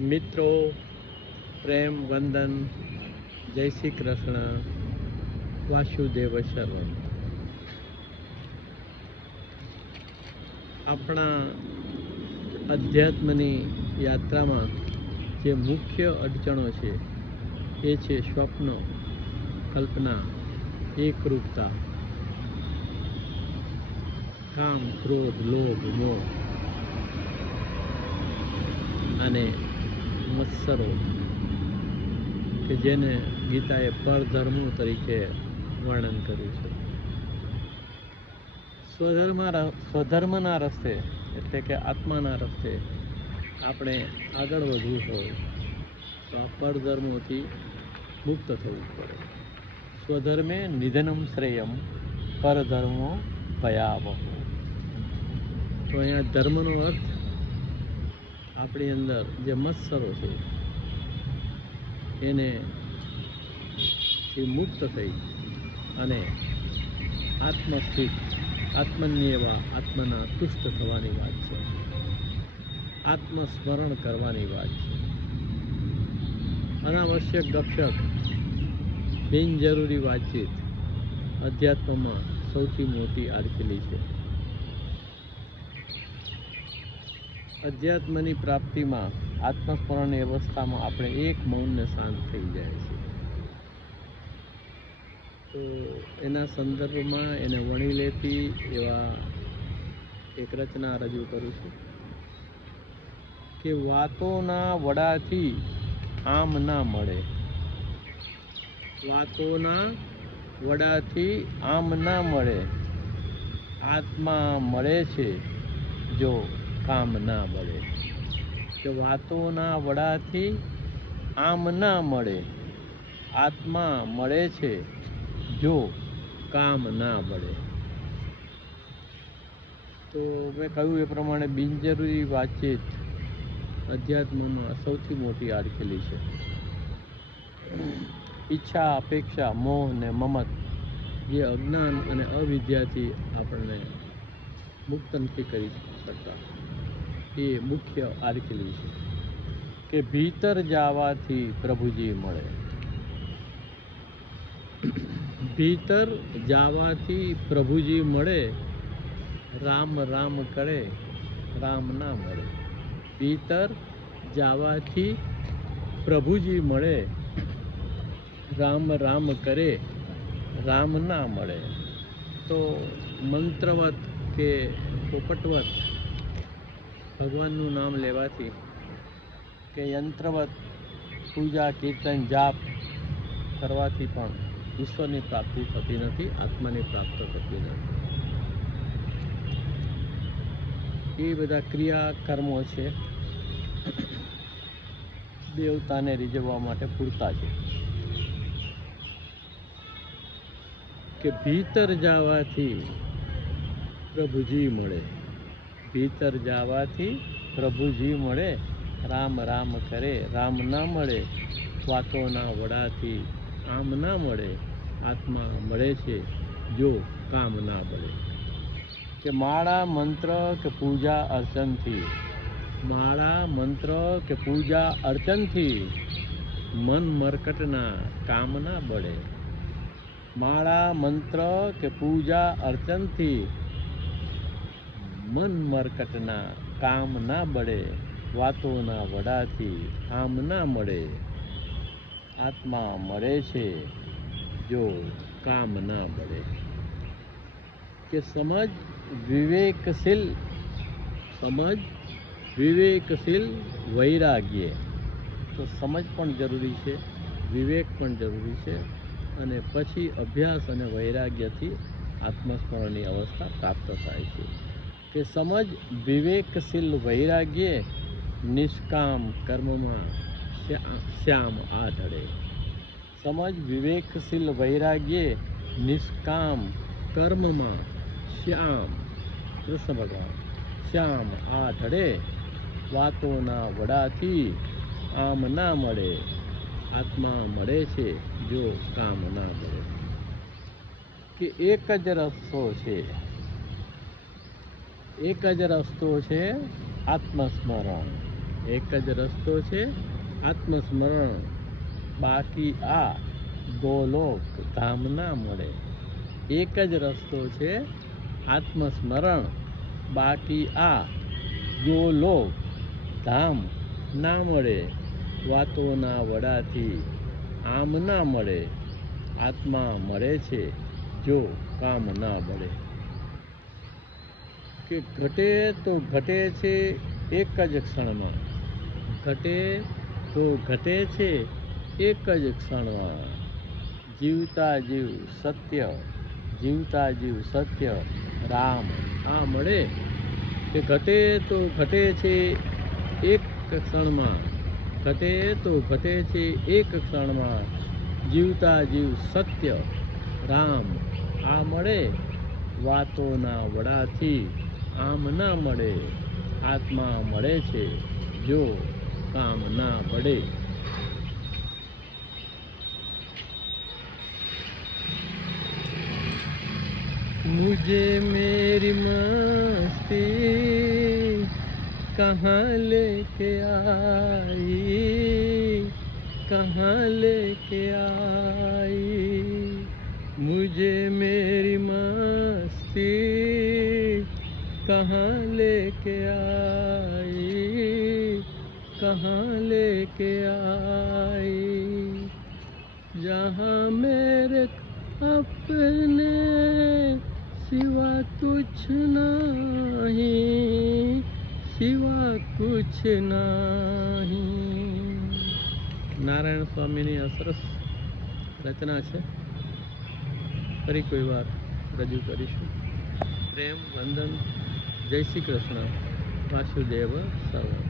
મિત્રો, પ્રેમ, વંદન, જય શ્રી કૃષ્ણ, વાસુદેવ શરણ આપણા અધ્યાત્મની યાત્રામાં જે મુખ્ય અડચણો છે, એ છે સ્વપ્નો, કલ્પના, એકરૂપતા. કામ, ક્રોધ, લોભ, મોહ. અને મત્સરો, કે જેને ગીતાએ પરધર્મો તરીકે વર્ણન કર્યું છે. સ્વધર્મ સ્વધર્મના રસ્તે, એટલે કે આત્માના રસ્તે આપણે આગળ વધવું હોય, તો આ પરધર્મોથી મુક્ત થવું પડે. સ્વધર્મે નિધનમ શ્રેયમ, પરધર્મો ભયાવહ. તો અહીંયા ધર્મનો અર્થ આપણી અંદર જે મત્સરો છે, એને થી મુક્ત થઈ અને આત્મસ્થિત આત્મન્યવા આત્મના તુષ્ટ થવાની વાત છે. આત્મસ્મરણ કરવાની વાત છે. અનાવશ્યક ગપશપ, બિનજરૂરી વાતચીત અધ્યાત્મમાં સૌથી મોટી આડકેલી છે. અધ્યાત્મની પ્રાપ્તિમાં આત્મસ્મરણની અવસ્થામાં આપણે એક મૌનને શાંત થઈ જાય છે. તો એના સંદર્ભમાં એને વણી લેતી એવા એક રચના રજૂ કરું છું કે વાતોના વડાથી આમ ના મળે. વાતોના વડાથી આમ ના મળે. આત્મા મળે છે જો કામ ના મળે. કે વાતોના વડાથી આમ ના મળે. આત્મા મળે છે જો કામ ના મળે. તો મેં કહ્યું એ પ્રમાણે બિનજરૂરી વાતચીત અધ્યાત્મમાં સૌથી મોટી આડખેલી છે. ઈચ્છા, અપેક્ષા, મોહ ને મમત જે અજ્ઞાન અને અવિદ્યાથી આપણને મુક્ત નથી કરી શકતા. એ મુખ્ય આરખેલી છે, કે ભીતર જવાથી પ્રભુજી મળે. ભીતર જવાથી પ્રભુજી મળે, રામ રામ કરે, રામ ના મળે. ભીતર જવાથી પ્રભુજી મળે, રામ રામ કરે, રામ ના મળે. તો મંત્રવત કે પોપટવત ભગવાનનું નામ લેવાથી કે યંત્રવત, પૂજા, કીર્તન, જાપ કરવાથી પણ ઈશ્વરની પ્રાપ્તિ થતી નથી, આત્માની પ્રાપ્ત થતી નથી. એ બધા ક્રિયા કર્મો છે, દેવતાને રીઝવવા માટે પૂરતા છે. કે ભીતર જવાથી પ્રભુજી મળે. ભીતર જવાથી પ્રભુજી મળે. રામ રામ કરે, રામ ના મળે વાતોના વડાથી આમ ના મળે, આત્મા મળે છે, જો કામ ના મળે. કે માળા, મંત્ર કે પૂજા, અર્ચનથી? માળા, મંત્ર કે પૂજા, અર્ચનથી મન મરકટના કામ ના બળે. માળા, મંત્ર કે પૂજા, અર્ચનથી મન મરકટના કામ ના બળે વાતોના વડાથી આમ ના મળે. આત્મા મળે છે જો કામ ના મળે કે સમજ વિવેકશીલ સમજ વિવેકશીલ વૈરાગ્ય. તો સમજ પણ જરૂરી છે, વિવેક પણ જરૂરી છે અને પછી અભ્યાસ અને વૈરાગ્યથી આત્મસ્મરણની અવસ્થા પ્રાપ્ત થાય છે. કે સમજ વિવેકશીલ વૈરાગ્ય નિષ્કામ કર્મમાં શ્યા- શ્યામ આધડે સમજ વિવેકશીલ વૈરાગ્ય નિષ્કામ કર્મમાં શ્યામ, કૃષ્ણ ભગવાન, શ્યામ આધડે વાતોના વડાથી આમ ના મળે, આત્મા મળે છે જો કામ ના મળે. કે એક જ રસ્તો છે. એક જ રસ્તો છે આત્મસ્મરણ. એક જ રસ્તો છે આત્મસ્મરણ. બાકી આ ગોલોક ધામ ના મળે. એક જ રસ્તો છે આત્મસ્મરણ. બાકી આ ગોલોક ધામ ના મળે. વાતોના વડાથી આમ ના મળે. આત્મા મળે છે જો કામ ના મળે કે ઘટે તો ઘટે છે એક જ ક્ષણમાં. ઘટે તો ઘટે છે એક જ ક્ષણમાં. જીવતા જીવ સત્ય, જીવતા જીવ સત્ય, રામ. આ મળે કે ઘટે તો ઘટે છે એક ક્ષણમાં. ઘટે તો ઘટે છે એક ક્ષણમાં. જીવતા જીવ સત્ય, રામ. આ મળે વાતોના વડાથી. આમ ના મળે આત્મા મળે છે જો કામ ના પડે मुझे मेरी मस्ती कहाँ लेके आई कहाँ लेके आई मुझे कहाँ लेके आई कहाँ लेके आई जहाँ मेरे अपने सिवा कुछ नहीं सिवा कुछ नहीं નારાયણ સ્વામીની આ સરસ રચના છે ફરી કોઈ વાર રજૂ કરીશું પ્રેમ વંદન જય શ્રી કૃષ્ણ. વાસુદેવ સર્વ